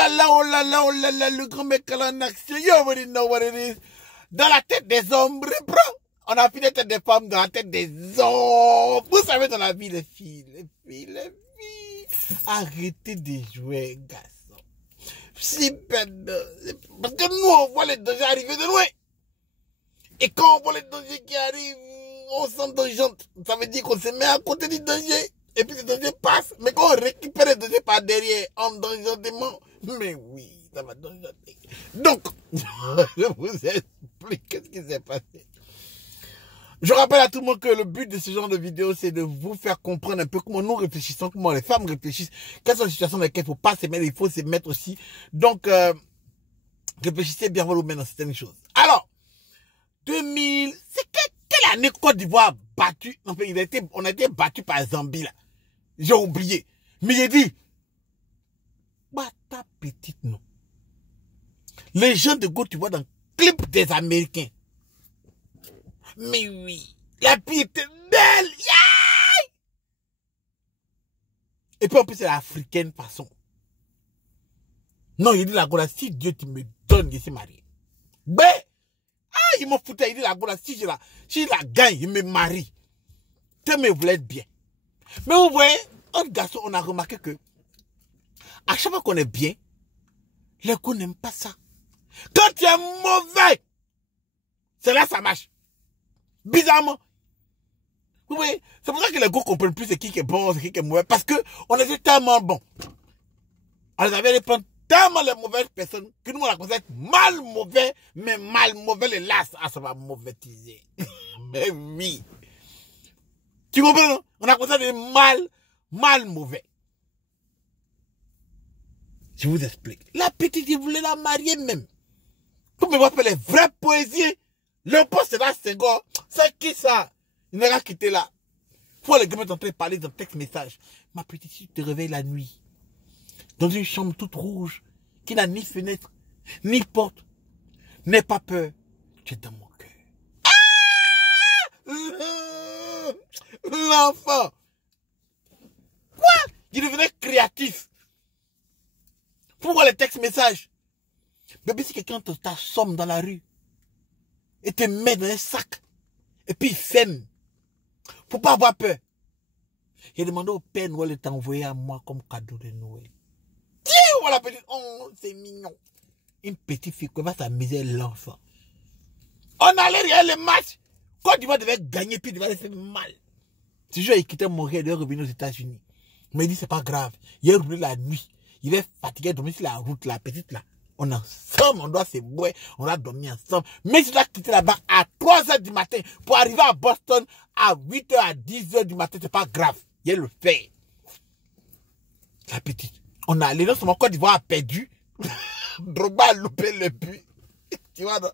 oh là là, le grand mec en action. You already know what it is. Dans la tête des hommes, reprends. On a fait la tête des femmes dans la tête des hommes. Vous savez, dans la vie, les filles. Arrêtez de jouer, garçon. Parce que nous, on voit les dangers arriver de loin. Et quand on voit les dangers qui arrivent, on s'endageante. Ça veut dire qu'on se met à côté du danger. Et puis le danger passe. Mais quand on récupère le danger par derrière, endangerement, mais oui, ça va dangerer. Donc, je vous explique ce qui s'est passé. Je rappelle à tout le monde que le but de ce genre de vidéo, c'est de vous faire comprendre un peu comment nous réfléchissons, comment les femmes réfléchissent, quelles sont les situations dans lesquelles il ne faut pas se mettre, il faut se mettre aussi. Donc, réfléchissez bien vous mettre dans certaines choses. Alors, 2000, c'est quelle année Côte d'Ivoire a battu, enfin, on a été battu par Zambie, là. J'ai oublié. Mais j'ai dit, bah, ta petite, non. Les gens de Côte d'Ivoire dans le clip des Américains. Mais oui, la fille était belle. Yeah! Et puis en plus, c'est l'africaine façon. Non, il dit la Gola, si Dieu te me donne, je suis marié. Ben, il m'a foutu, il dit la Gola, si je la gagne, il me marie. Tu me voulais être bien. Mais vous voyez, un garçon, on a remarqué que, à chaque fois qu'on est bien, les gars n'aiment pas ça. Quand tu es mauvais, c'est là que ça marche. Bizarrement. Vous voyez, c'est pour ça que les gars comprennent plus c'est qui est bon, c'est qui est mauvais. Parce que on était tellement bons. On les avait répondu tellement les mauvaises personnes que nous on a commencé à être mal mauvais, mais mal mauvais les lasses. Ah, ça va mauvaiser. Mais oui. Tu comprends, non? On a commencé à être mal mauvais. Je vous explique. La petite, il voulait la marier même. Comme il va faire les vraies poésies. Le poste là, c'est quoi? C'est qui ça? Il n'a qu'à quitter là. Faut les gars en train de parler dans texte message. Ma petite, tu te réveilles la nuit. Dans une chambre toute rouge. Qui n'a ni fenêtre, ni porte. N'aie pas peur. Tu es dans mon cœur. Ah! L'enfant. Quoi? Il devenait créatif. Pour voir les textes messages. Bébé, si quelqu'un t'assomme dans la rue. Et te met dans un sac. Et puis il sème. Faut pas avoir peur. J'ai demandé au Père Noël de t'envoyer à moi comme cadeau de Noël. Tiens, voilà petite. Oh, c'est mignon. Une petite fille qui va s'amuser l'enfant. On allait rien les matchs. Côte d'Ivoire devait gagner, puis il devait faire mal. Ce jour, il quittait Montréal, il est revenu aux États-Unis. Mais il dit, c'est pas grave. Il est revenu la nuit. Il est fatigué, dormir sur la route, la petite là. On est ensemble, on doit se boire, on a dormi ensemble. Mais je dois quitter là-bas à 3 h du matin pour arriver à Boston à 8 h à 10 h du matin, c'est pas grave. Il le fait. La petite. On a allé dans son Côte d'Ivoire a perdu. Drogba a loupé le but. Tu vois, non?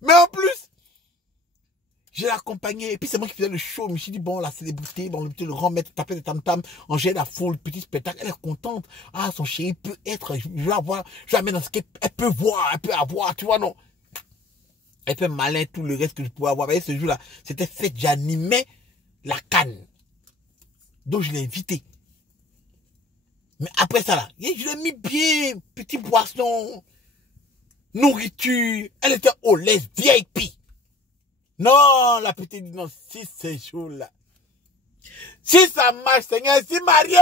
Mais en plus, j'ai accompagné. Et puis c'est moi qui faisais le show. Je me suis dit, bon, la célébrité, bon, le grand maître tapait des tam-tam, on gère la foule, petit spectacle. Elle est contente. Ah, son chéri peut être, je vais la voir, je vais la mettre dans ce qu'elle peut voir, elle peut avoir, tu vois, non. Elle fait malin tout le reste que je pouvais avoir. Vous voyez, ce jour-là, c'était fait, j'animais la canne. Donc je l'ai invité. Mais après ça, là, je l'ai mis bien, petit boisson, nourriture. Elle était au lait VIP. Non, la petite dit non, si ces jours-là. Si ça marche, Seigneur, si marié.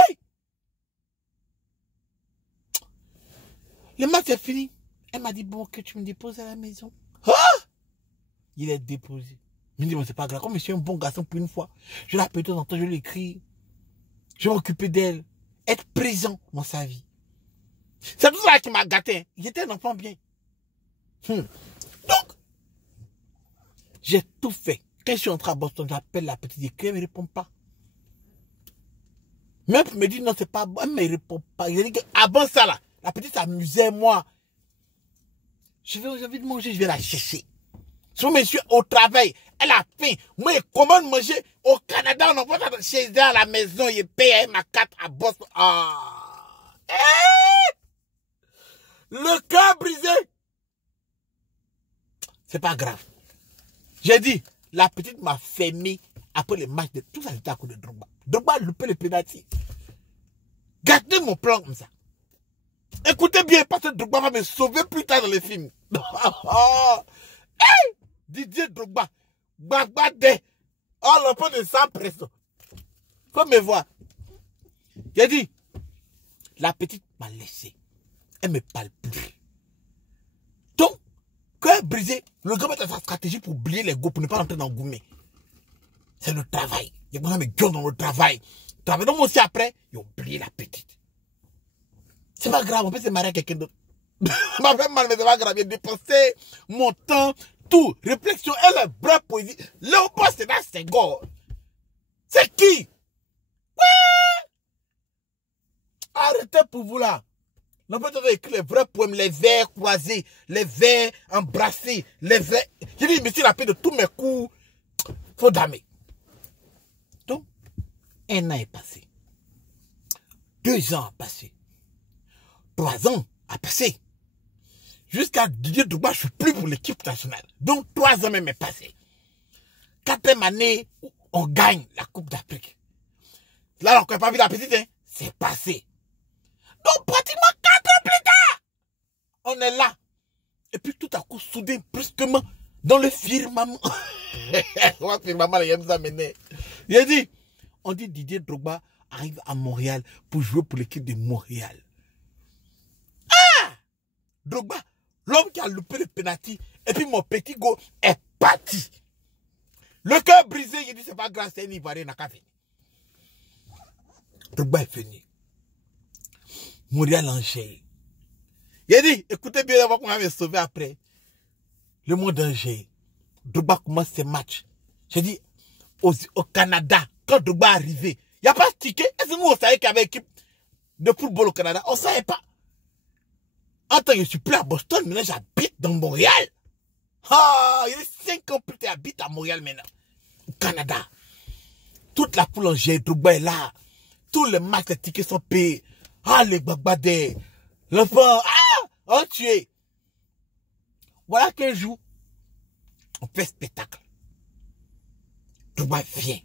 Le match est fini. Elle m'a dit, bon, que tu me déposes à la maison. Ah! Il est déposé. Je me dis, bon, c'est pas grave. Comme je suis un bon garçon pour une fois, je l'appelle de temps en temps, je l'écris. Je vais m'occuper d'elle. Être présent dans sa vie. C'est tout ça qui m'a gâté. J'étais un enfant bien. Donc, j'ai tout fait. Quand je suis entré à Boston, j'appelle la petite équipe, elle ne me répond pas. Même elle me dit non, c'est pas bon, elle ne me répond pas. J'ai dit que avant ça, là, la petite s'amusait, moi. J'ai envie de manger, je vais la chercher. Si je suis au travail, elle a faim. Moi, je commande manger au Canada, on envoie ça chez elle à la maison, il paye ma carte à Boston. Ah! Le cœur brisé. C'est pas grave. J'ai dit, la petite m'a fermé après le match de tout ça, c'était à cause de Drogba. Drogba a loupé le pénalty. Gardez mon plan comme ça. Écoutez bien, parce que Drogba va me sauver plus tard dans les films. Hey, Didier Drogba. Bagbade. Oh, l'enfant de sang presto. Faut me voir. J'ai dit, la petite m'a laissé. Elle me parle plus. Donc, cœur brisé, le gars met sa stratégie pour oublier les go, pour ne pas rentrer dans le gourmet. C'est le travail. Il y a mes gars dans le travail. Donc moi aussi après, il a oublié la petite. C'est pas grave, on peut se marier à quelqu'un d'autre. m'a fait mal, mais c'est pas grave. J'ai dépensé mon temps, tout. Réflexion, elle est vraie poésie. Léopold Sédar Senghor. C'est qui? Ouais! Arrêtez pour vous là. Non, peut-être écrire les vrais poèmes, les vers croisés, les vers embrassés, les vers. J'ai dit, monsieur, la paix de tous mes coups. Faut damer. Donc, 1 an est passé. 2 ans a passé. 3 ans a passé. Jusqu'à Didier Drogba, je ne suis plus pour l'équipe nationale. Donc 3 ans même est passé. 4e année où on gagne la Coupe d'Afrique. Là, on n'a pas vu la petite, hein? C'est passé. Donc pratiquement 4 ans plus tard, on est là. Et puis tout à coup, soudain, brusquement, dans le firmament. Moi, firmament, il aime ça mener. Il a dit, on dit Didier Drogba arrive à Montréal pour jouer pour l'équipe de Montréal. Ah! Drogba, l'homme qui a loupé le penalty, et puis mon petit go est parti. Le cœur brisé, il dit c'est pas grave, c'est un Ivoirien, n'a qu'à finir. Drogba est fini. Montréal enchaîné. Il a dit, écoutez bien avant qu'on m'avait sauvé après. Le monde enchaîné. Drogba commence ses matchs. J'ai dit, au Canada, quand Drogba est arrivé, il n'y a pas de ticket. Est-ce que nous, on savait qu'il y avait une équipe de football au Canada? On ne savait pas. Attends, je suis plus à Boston, maintenant j'habite dans Montréal. Ah, il est 5 ans plus tard, j'habite à Montréal maintenant. Au Canada. Toute la poule en jet, Drogba est là. Tous les matchs, les tickets sont payés. Ah, les babadés. L'enfant, on tué. Voilà qu'un jour, on fait spectacle. Drogba vient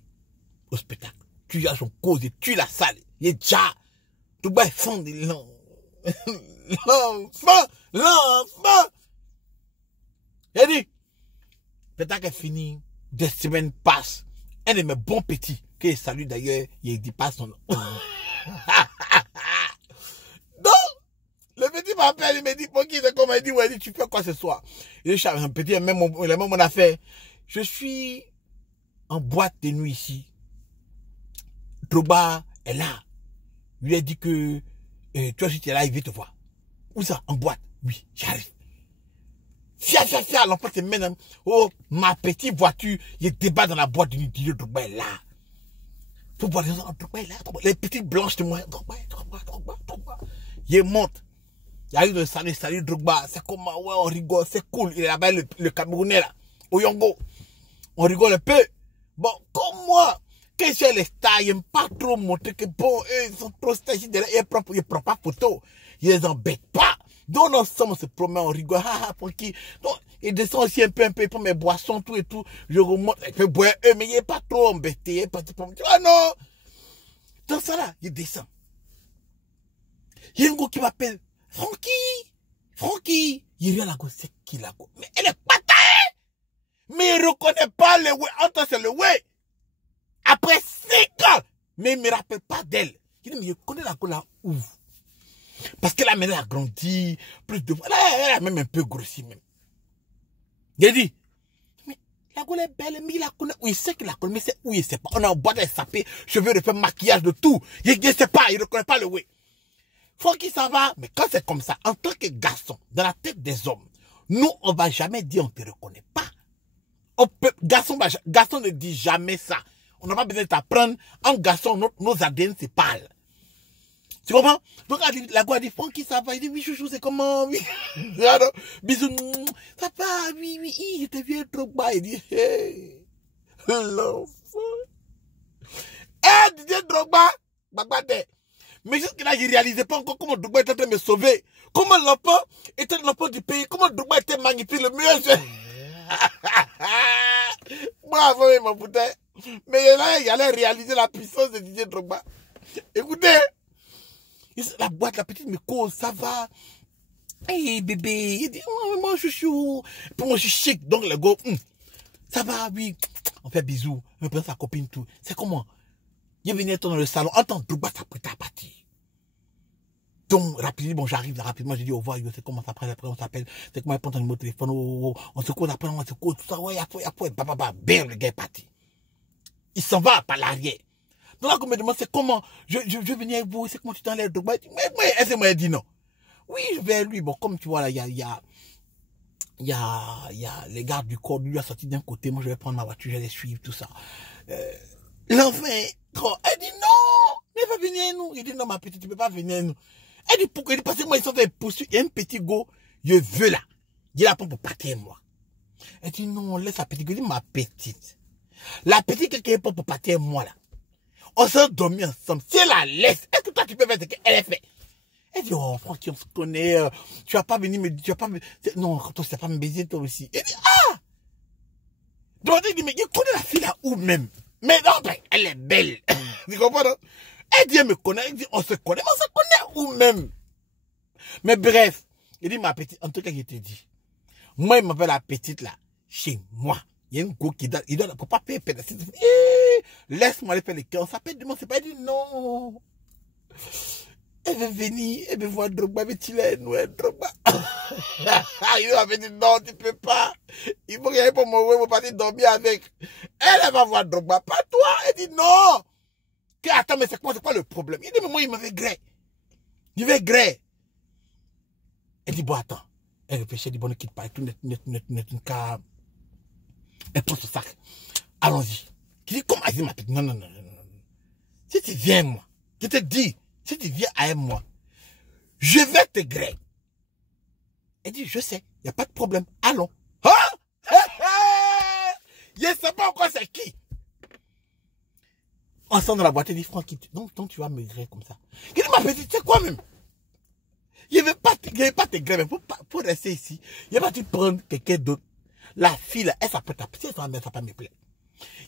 au spectacle. Tu as son cause, tu la salle. Il est déjà. Drogba est fond l'enfant. L'enfant. Il dit, le spectacle est fini. 2 semaines passent. Un de mes bons petits, que je salue d'ailleurs, il ne dit pas son nom. Donc, le petit m'appelle, il me dit, pour qui c'est comme il dit, ouais, tu fais quoi ce soir? Il dit, un petit, il a même mon affaire. Je suis en boîte de nuit ici. Drogba est là. Il lui a dit que, toi aussi tu es là, il veut te voir. Où ça? En boîte? Oui, j'arrive. Fia, l'enfant se mène. Oh, ma petite voiture, il débat dans la boîte de nuit. Drogba est là. Faut voir les gens, Drogba est là. Les petites blanches de moi. Drogba. Il monte. Il arrive de salut Drogba. C'est comment, ouais, on rigole, c'est cool. Il est là-bas, le Camerounais là, au Yongo. On rigole un peu. Bon, comme moi, quand j'ai les stars, ils n'aiment pas trop montrer que bon, eux, ils sont trop stars. Ils ne prennent pas photo. Ils les embêtent pas. Donc, ensemble, on se promène, on rigole. Pour qui? Donc, il descend aussi un peu, il prend mes boissons, tout et tout. Je remonte, il peut boire eux, mais il n'est pas trop embêté. Il n'est pas trop. Ah non! Dans ça là, il descend. Il y a un gars qui m'appelle Francky. Il vient là-bas, c'est qui là-bas? Mais elle est pataille! Mais il ne reconnaît pas le way. Entends, c'est le way. Après 5 ans, mais il ne me rappelle pas d'elle. Il dit, mais je connais la go là où? Parce que là, maintenant, elle a grandi, plus de... Elle a même un peu grossi, même. Il a dit, mais la go est belle, mais il la connaît. Oui, il sait qu'il la connaît, mais c'est où il ne sait pas. On est en boîte de sapé, cheveux de faire maquillage de tout. Il ne sait pas, il ne reconnaît pas le way. Faut qu'il s'en va. Mais quand c'est comme ça, en tant que garçon, dans la tête des hommes, nous, on ne va jamais dire on ne te reconnaît pas. Garçon ne dit jamais ça. On n'a pas besoin de t'apprendre. En garçon, nos ADN se parlent. Tu comprends? Donc, la go a dit, Francky, ça va? Il dit, oui, chouchou, c'est comment? Oui. Alors, bisous, ça va? Oui, je te viens trop bas. Il dit, hey, l'enfant. Didier Drogba, Bagbade. Mais jusque-là, je ne réalisais pas encore comment Drogba était en train de me sauver. Comment l'enfant était l'enfant du pays. Comment Drogba était magnifique, le meilleur jeu. Moi, avant, il m'en foutait. Mais là, il allait réaliser la puissance de Didier Drogba. Écoutez, La boîte, la petite me cause, ça va. Hey bébé, il dit, oh, moi chouchou. Puis moi je suis chic, donc le gars, ça va, oui. On fait bisous, on prend sa copine, tout. C'est comment? Il venait dans le salon, entend Drogba s'apprêter à partir. Donc, rapidement, bon, j'arrive rapidement, je dis au revoir, c'est comment ça après on s'appelle, c'est comment il prend ton numéro de téléphone, on se cause après, on se cause, tout ça, ouais, après, bam, le gars est parti. Il s'en va par l'arrière. Donc là, quand on me demande, c'est comment, je venir avec vous, c'est comment tu t'enlèves Drogba, mais moi, elle dit non. Oui, je vais à lui, bon, comme tu vois là, il y a les gardes du corps, lui a sorti d'un côté, moi je vais prendre ma voiture, je vais les suivre, tout ça. L'enfant, elle dit non, ne pas venir nous. Il dit non, ma petite, tu peux pas venir nous. Elle dit pourquoi? Il dit parce que moi, ils sont fait poursuivre. Il y a un petit go, je veux là. Il a pas pour partir moi. Elle dit non, laisse la petite go. Il dit ma petite. La petite, quelqu'un est pas pour partir moi là. On s'est dormi ensemble. Si elle la laisse, est-ce que toi tu peux faire ce qu'elle a fait? Elle dit, oh, Francky, on se connaît, tu vas pas venir me dire, tu vas pas me, non, toi, tu vas pas me baiser, toi aussi. Elle dit, ah! Donc, elle dit, mais il connaît la fille là où même? Mais non, ben, elle est belle. Tu comprends, non? Elle dit, elle me connaît, elle dit, on se connaît, mais on se connaît où même? Mais bref, il dit, ma petite, en tout cas, je te dis, moi, il m'appelle la petite là, chez moi. Il y a une go qui donne, il doit, pour pas payer pédacite. Laisse-moi aller faire les cœurs, on s'appelle du monde, c'est pas dit non. Elle veut venir, elle veut voir Drogba, mais tu l'as, nous, Drogba. Il m'a dit non, tu peux pas. Il faut qu'il y ait pour moi, il faut partir dormir avec. Elle va voir Drogba, pas toi. Elle dit non. Attends, mais c'est quoi le problème? Il dit, mais moi, il m'avait gré. Il m'avait gré. Elle dit, bon, attends. Elle réfléchit, elle dit, bon, ne quitte pas. Tout net, cas. Elle prend son sac. Allons-y. Il dit, comment? Elle dit, ma petite, non. Si tu viens, moi, je te dis, si tu viens avec moi, je vais te gré. Elle dit, je sais, il n'y a pas de problème. Allons. Hein? Je ne sais pas encore c'est qui. On sort dans la boîte, elle dit, Francky, donc tu vas me gré comme ça. Il dit, ma petite, c'est quoi même? Je ne vais pas te gré, mais pour rester ici, il va tu prendre quelqu'un d'autre. La fille, là, elle s'appelle ta petite, ça va me plaire.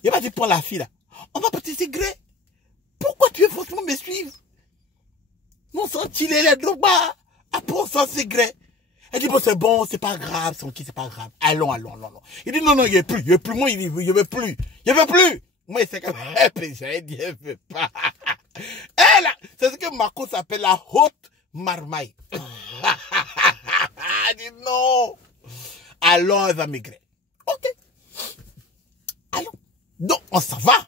Il va tu prendre la fille, là. On va partir se gré. Pourquoi tu veux forcément me suivre? Non, sans tirer les Drogba. Après, on s'en secret. Elle dit, bon, c'est pas grave, c'est pas grave. Allons. Il dit, non, il n'y a plus. Moi, il veut plus. Moi, c'est comme, j'ai dit, elle veut pas. Elle, c'est ce que Marco s'appelle la haute marmaille. Elle dit, non. Allons, elle va maigrir. Ok. Allons. Donc, on s'en va.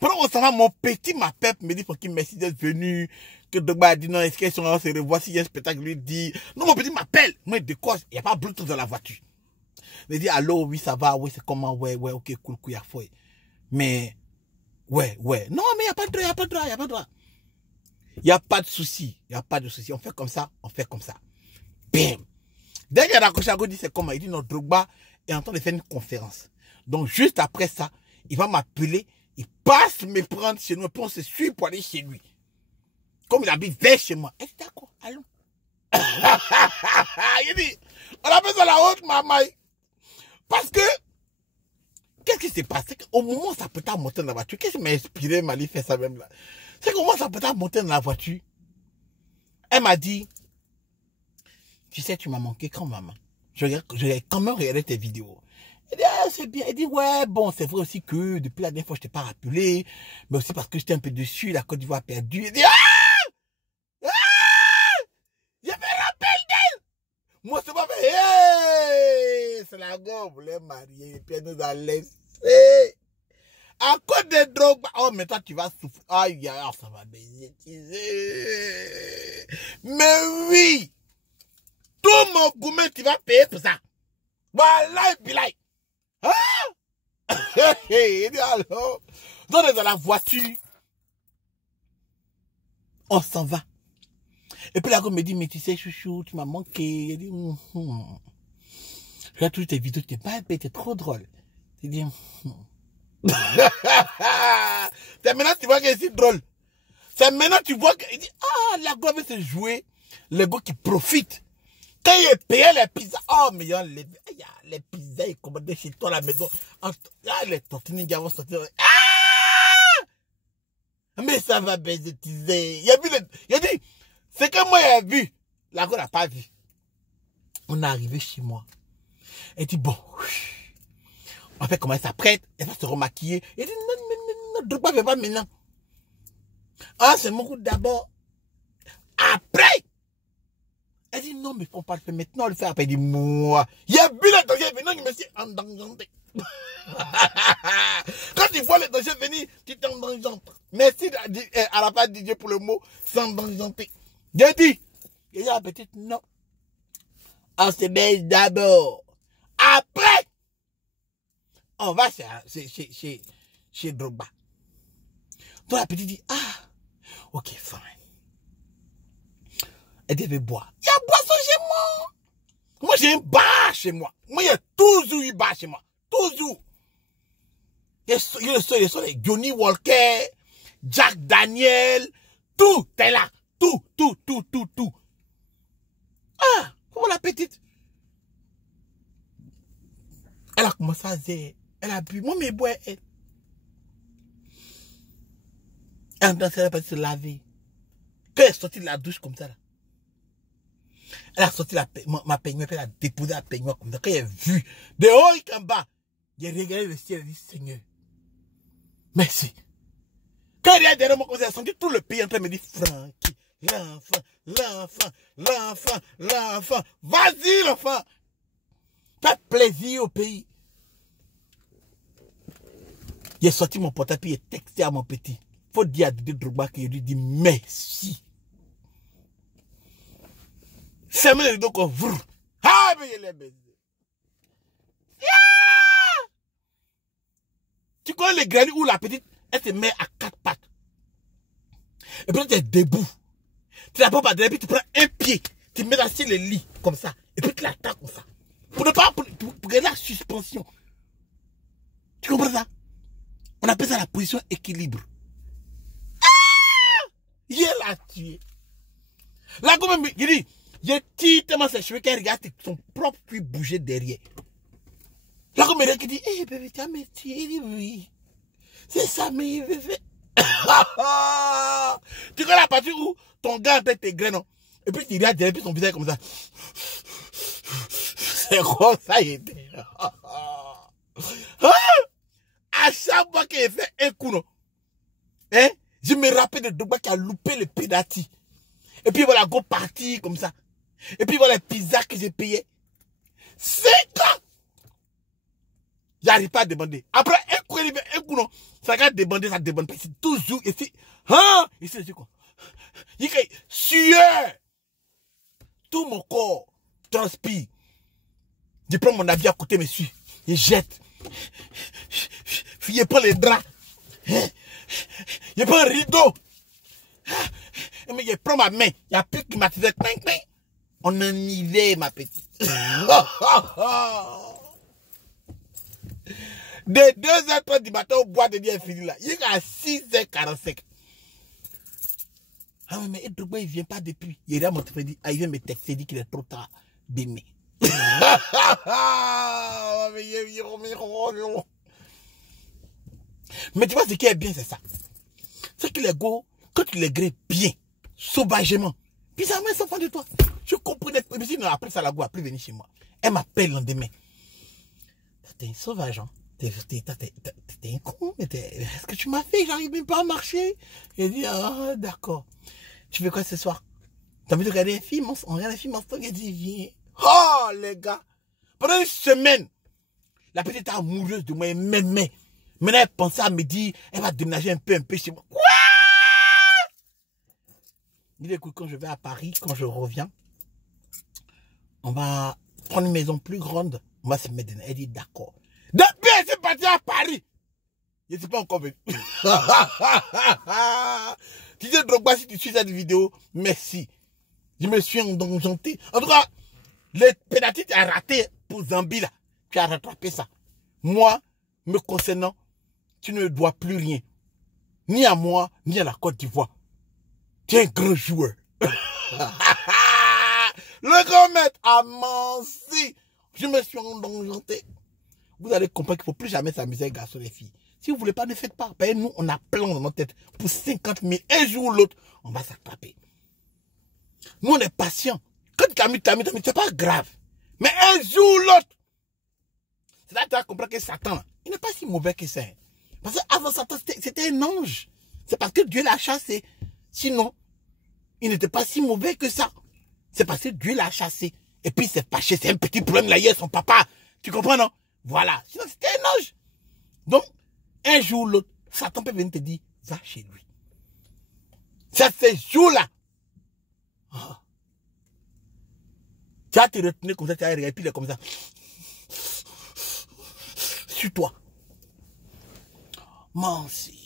Pendant qu'on s'en va, mon petit m'appelle, me dit, Francky, merci d'être venu. Que Drogba a dit, non, est-ce qu'elle se revoit s'il y a un spectacle, lui dit, non, mon petit m'appelle. Moi, il décoche, il n'y a pas Bluetooth dans la voiture. Il dit, allô, oui, ça va, oui, c'est comment, ouais, ok, cool, il y a foi. Mais, ouais. Non, mais il n'y a pas de droit. Il n'y a pas de souci. On fait comme ça. Bam. Dès qu'il a raccroché à gauche, il dit, c'est comment? Il dit, non, Drogba est en train de faire une conférence. Donc, juste après ça, il va m'appeler, il passe me prendre chez nous, et puis on se suit pour aller chez lui. Comme il habite vers chez moi. Elle dit, d'accord, allons. Il dit, on a besoin de la haute mamaille. Parce que, qu'est-ce qui s'est passé? Au moment où ça peut monter dans la voiture, qu'est-ce qui m'a inspiré, m'a fait ça même là? C'est qu'au moment où ça peut monter dans la voiture, elle m'a dit, tu sais, tu m'as manqué quand maman. Je quand même regardé tes vidéos. Elle dit, ah, c'est bien. Elle dit, ouais, bon, c'est vrai aussi que depuis la dernière fois, je t'ai pas rappelé, mais aussi parce que j'étais un peu dessus, la Côte d'Ivoire a perdu. Elle dit, je me rappelle d'elle. Moi, c'est pas fait. Hey, c'est la go, voulait marier, et puis elle nous a laissé. À cause des drogues. Oh, mais toi, tu vas souffrir. Aïe, ça va baiser. Mais oui. Tout mon gourmet, tu vas payer pour ça. Voilà, et puis là. Hein? Il dit, alors. Donc, on est dans la voiture. On s'en va. Et puis là, on me dit, mais tu sais, chouchou, tu m'as manqué. Il dit, Je regarde toutes tes vidéos, tu t'es pas bête, t'es trop drôle. Il dit, C'est maintenant que tu vois que c'est drôle. C'est maintenant que tu vois que, il dit, la go veut se jouer. Le go qui profite. Quand il payait les pizzas, mais il y a les pizzas, ils commandaient chez toi à la maison. Les tortillini vont sortir. Mais ça va baiser. Il a dit, C'est que moi, j'ai vu. La go n'a pas vu. On est arrivé chez moi. Elle dit, bon, on va faire comment elle s'apprête. Elle va se remaquiller. Elle dit, non, Drogba ne fait pas maintenant. Ah, c'est mon coup d'abord. Après. Elle dit, non, mais il ne faut pas le faire maintenant. On le fait après. Elle dit, moi. Il y a bu le danger venir, je me suis endangeanté. Quand tu vois le danger venir, tu t'endangeantes. Merci à la part de Dieu pour le mot s'endangeanter. J'ai dit, il y a la petite, non. On se baisse d'abord. Après, on va chez Drogba. Donc la petite dit, ah, ok, fine. Elle devait boire. Il y a boisson chez moi. Moi, j'ai un bar chez moi. Moi, il y a toujours eu bar chez moi. Toujours. Il y a les Johnny Walker, Jack Daniel, tout est là. Tout. Ah, pour la petite. Elle a commencé à dire, elle a bu. Moi, mais boire, elle. Elle est partie se laver. Quand elle est sortie de la douche comme ça, là, elle a sorti ma peignoire, elle a déposé la peignoire comme ça. Quand elle a vu de haut en bas, j'ai regardé le ciel et dit, Seigneur, merci. Quand elle est derrière moi, elle a senti tout le pays en train de me dire, Francky, l'enfant, vas-y l'enfant. Fais plaisir au pays. J'ai sorti mon portable et j'ai texté à mon petit. Faut dire à Didier Drogba qu'il lui dit merci. Fermez les rideaux comme vous. Ah, mais il est baisé. Tu connais les granits où la petite, elle se met à 4 pattes. Et puis tu es debout. Tu n'as pas pas et puis tu prends un pied. Tu mets dans le lit, comme ça. Et puis tu l'attaques comme ça. Pour ne pas, pour gagner la suspension. Tu comprends ça? On appelle ça la position équilibre. Ah! Il l'a tué. Là, comme il dit, j'ai tiré tellement ses cheveux qu'elle regarde son propre cuir bouger derrière. Là, comme il dit, hé, bébé, tu as mes tiré. Il dit, oui. C'est ça, mais il veut faire. Tu connais la partie où ton gars a tes graines, non? Et puis tu regardes derrière, puis son visage comme ça. C'est comme ça, il était. À chaque fois qu'il fait un coup, non? Hein? Je me rappelle de Drogba qui a loupé le pédati. Et puis voilà, go parti comme ça. Et puis voilà les pizzas que j'ai payé. 5 ans! J'arrive pas à demander. Après, un coup, non. Ça regarde demander, ça demande pas. C'est toujours ici. Hein? Ici, c'est quoi? Il y a sueur. Tout mon corps transpire. Je prends mon avis à côté, monsieur. Je jette. Je prends les draps. Je prends un rideau. Mais je prends ma main. Il n'y a plus qui m'a fait cling. On enivait, ma petite. De 2h30 du matin au bois de nuit est fini là. Il est à 6h45. Ah oui, mais Drogba, il ne vient pas depuis. Il est à mon téléphone, il vient me texter, il dit qu'il est trop tard d'aimer. Mais tu vois, ce qui est bien, c'est ça. C'est que les gars, quand tu les grèves bien, sauvagement, puis ça met s'enfant de toi. Je comprenais. Mais si après ça, la go a plus venir chez moi. Elle m'appelle le lendemain. T'es un sauvage, hein. T'es un con, mais est-ce que tu m'as fait? J'arrive même pas à marcher. J'ai dit, ah, d'accord. Tu fais quoi ce soir? T'as envie de regarder un film? On regarde un film ensemble. J'ai dit, viens. Oh, les gars. Pendant une semaine, la petite était amoureuse de moi. Elle m'aimait. Maintenant, elle pensait à me dire, elle va déménager un peu chez moi. Quoi? Il dit, écoute, quand je vais à Paris, quand je reviens, on va prendre une maison plus grande. On va se mettre dedans. Elle dit, d'accord. Depuis, elle s'est partie à Paris. Je ne suis pas encore venu. Tu sais, Drogba, si tu suis cette vidéo, merci. Je me suis endangeanté. En tout cas, le pénalty a raté pour Zambie, là. Tu as rattrapé ça. Moi, me concernant, tu ne dois plus rien. Ni à moi, ni à la Côte d'Ivoire. Tu es un grand joueur. Le grand maître a menti. Je me suis endangeanté. Vous allez comprendre qu'il ne faut plus jamais s'amuser avec garçons et filles. Si vous ne voulez pas, ne faites pas. Ben, nous, on a plein dans notre tête. Pour 50 000, un jour ou l'autre, on va s'attraper. Nous, on est patient. Quand tu t'as mis, c'est pas grave. Mais un jour ou l'autre, c'est là que tu vas comprendre que Satan, il n'est pas si mauvais que ça. Parce qu'avant Satan, c'était un ange. C'est parce que Dieu l'a chassé. Sinon, il n'était pas si mauvais que ça. C'est parce que Dieu l'a chassé. Et puis il s'est fâché. C'est un petit problème là, hier, son papa. Tu comprends, non? Voilà. Sinon, c'était un ange. Donc, un jour ou l'autre, Satan peut venir te dire, va chez lui. C'est ces jours-là. Oh. Tu vas te retenir comme ça, tu vas regarder, et puis il est comme ça. Sur toi. Merci.